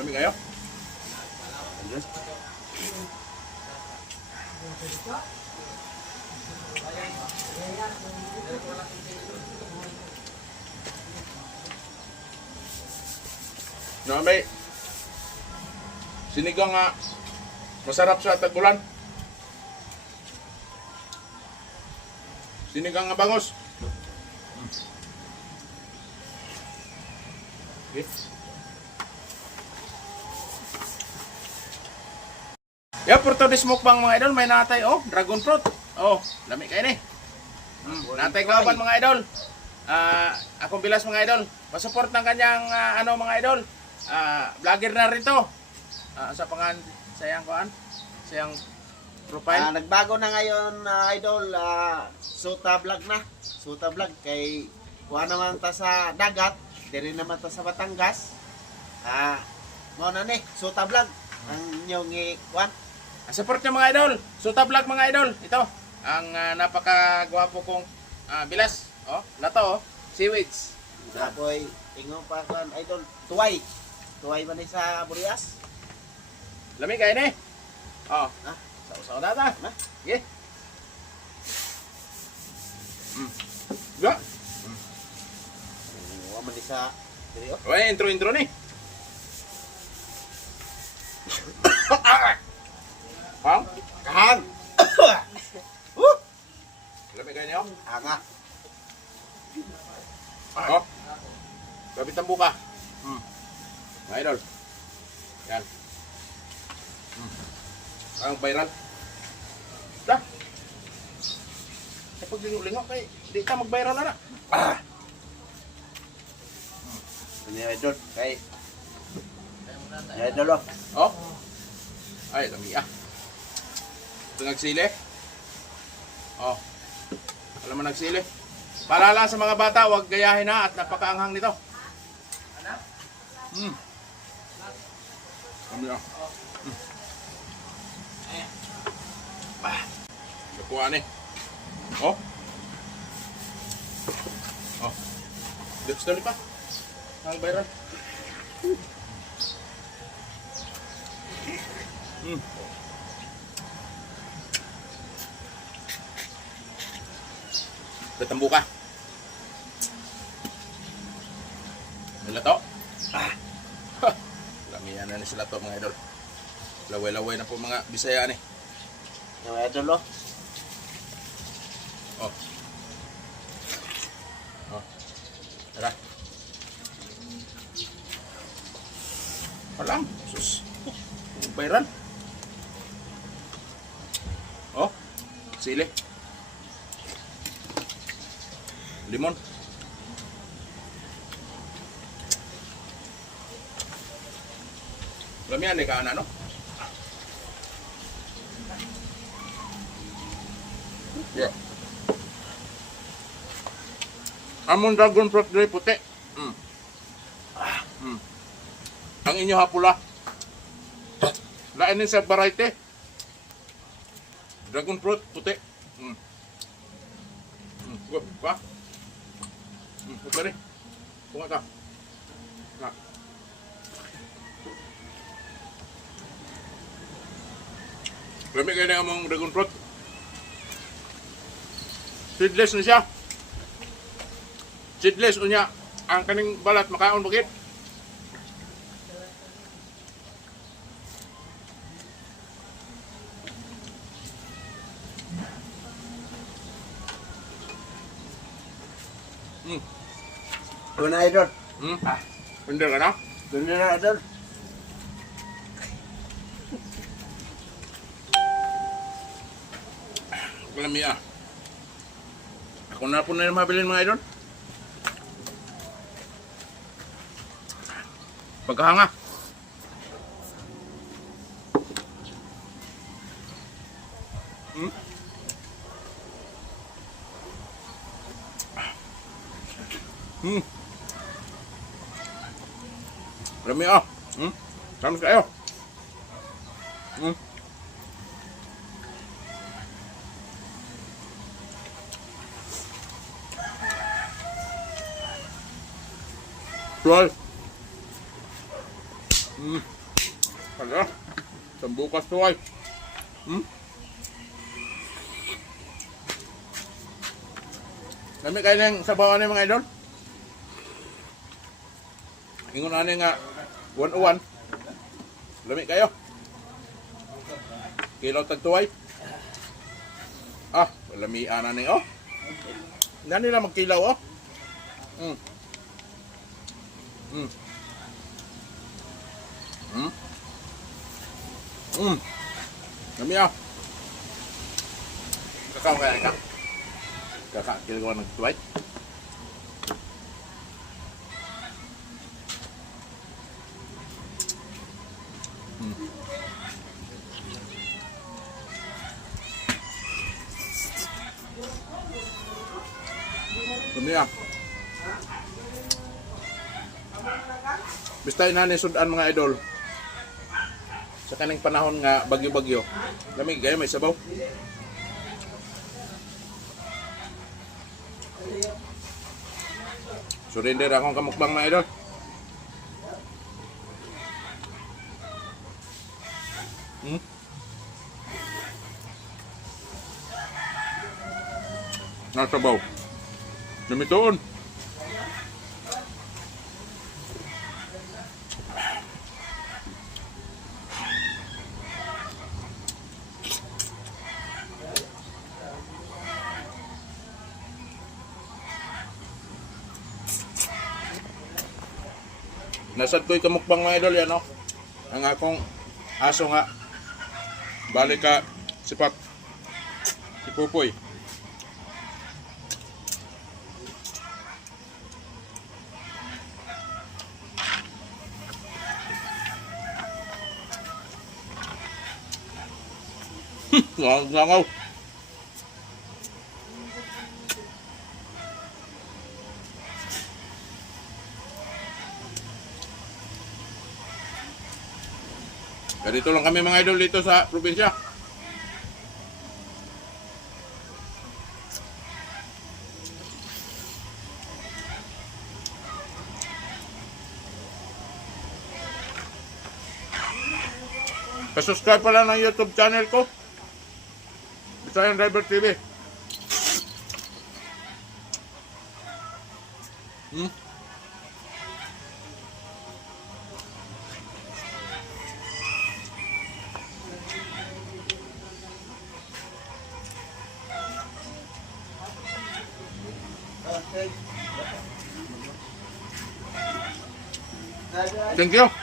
Lamig kayo? No, may sinigang nga masarap sa tag-ulan. Sinigang nga bangos. Okay. Yeah, for today's mukbang mga idol, may natay dragon fruit. Lami kayo ni. Natay kaban mga idol. Akong bilas mga idol. Pasupport ng kanyang mga idol. Vlogger na rin to. Sa pangan sayang profile. Nagbago na ngayon idol, Suta vlog na. Suta vlog kay kuha naman ta sa dagat, diri naman ta sa Batangas. Mao na ni Suta vlog ang inyong kuan. Support nyo mga idol. Suta vlog mga idol. Ito ang napakagwapo kong bilas. Lato seaweeds. Tapoy ingon pa kuan idol, tuway. Tuway man ni sa Burias. Lami kayo ni. Sausaw na ta. Sige. Ga. Wa man ni sa diri Intro ni. Kahan. Lami kayo niyo. Anga. Gabit ang buka. Mga idol. Yan. Ang viral. Kapag lingo-lingo kay di ka mag-viral na. Ini idol kay idol Ay, lami Ito nagsili. Alam mo nagsili. Paalala sa mga bata, huwag gayahin na at napakaanghang nito. Lami Nakuha ni. Lips na pa. Ang viral. Betambu ka. May lato. Lamihan na sila to mga idol. Laway-laway na po mga Bisaya ni. Yung idol Tara. Palang. Sus. Viral. Sili. Limon. Lamihan ni ka no? Yeah. Amon dragon fruit dre puti. Ang inyo hapula. Lain sa variety. Dragon fruit puti. Good pa. Bari. Bunga ka. Na. Lami kayo na among dragon fruit. Seedless na siya. Seedless unya ang kaning balat makaon bakit? Ito na idol. Pindar ka na? Ito na idol. Kalami Ako na po na yung mabilin mga idol. Pagkahanga. Rami Sama kayo. Tuwal. Hala. Sambukas to ay. Lami kayo ng sabawan ni mga idol. Ingon ani nga 101. Lami kayo. Kilo tagtuway. Ah, lamian na ni oh. Nani na magkilaw oh. Lami ah. Kakao kaya ka. Kakak kilo ng tuway. Lami ah. Basta inani sudan mga idol. Sa kaning panahon nga bagyo-bagyo. Lamig kayo may sabaw. Surrender akong kamukbang mga idol. Nasabaw. Namitoon. Nasad ko'y kamukbang mga idol yan, no? Ang akong aso nga. Balik ka si Pap. Si Pupoy. Langaw. Dito lang kami mga idol dito sa probinsya. Pa-subscribe pala ng YouTube channel ko. Bisayan Driver TV. Thank you.